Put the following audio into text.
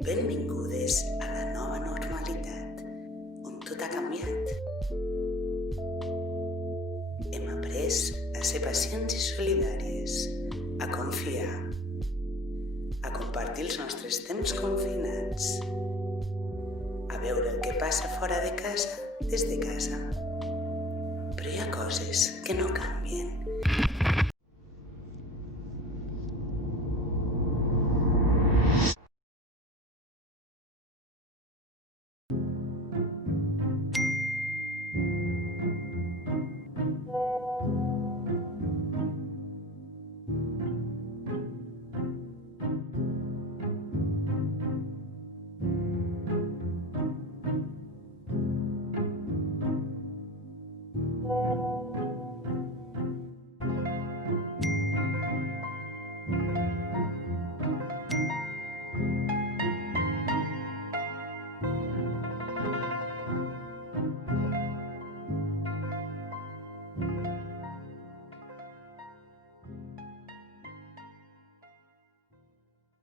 Benvingudes a la nova normalitat, on tot ha canviat. Hem après a ser pacients i solidàries, a confiar, a compartir els nostres temps confinats, a veure el que passa fora de casa des de casa. Però hi ha coses que no canvien.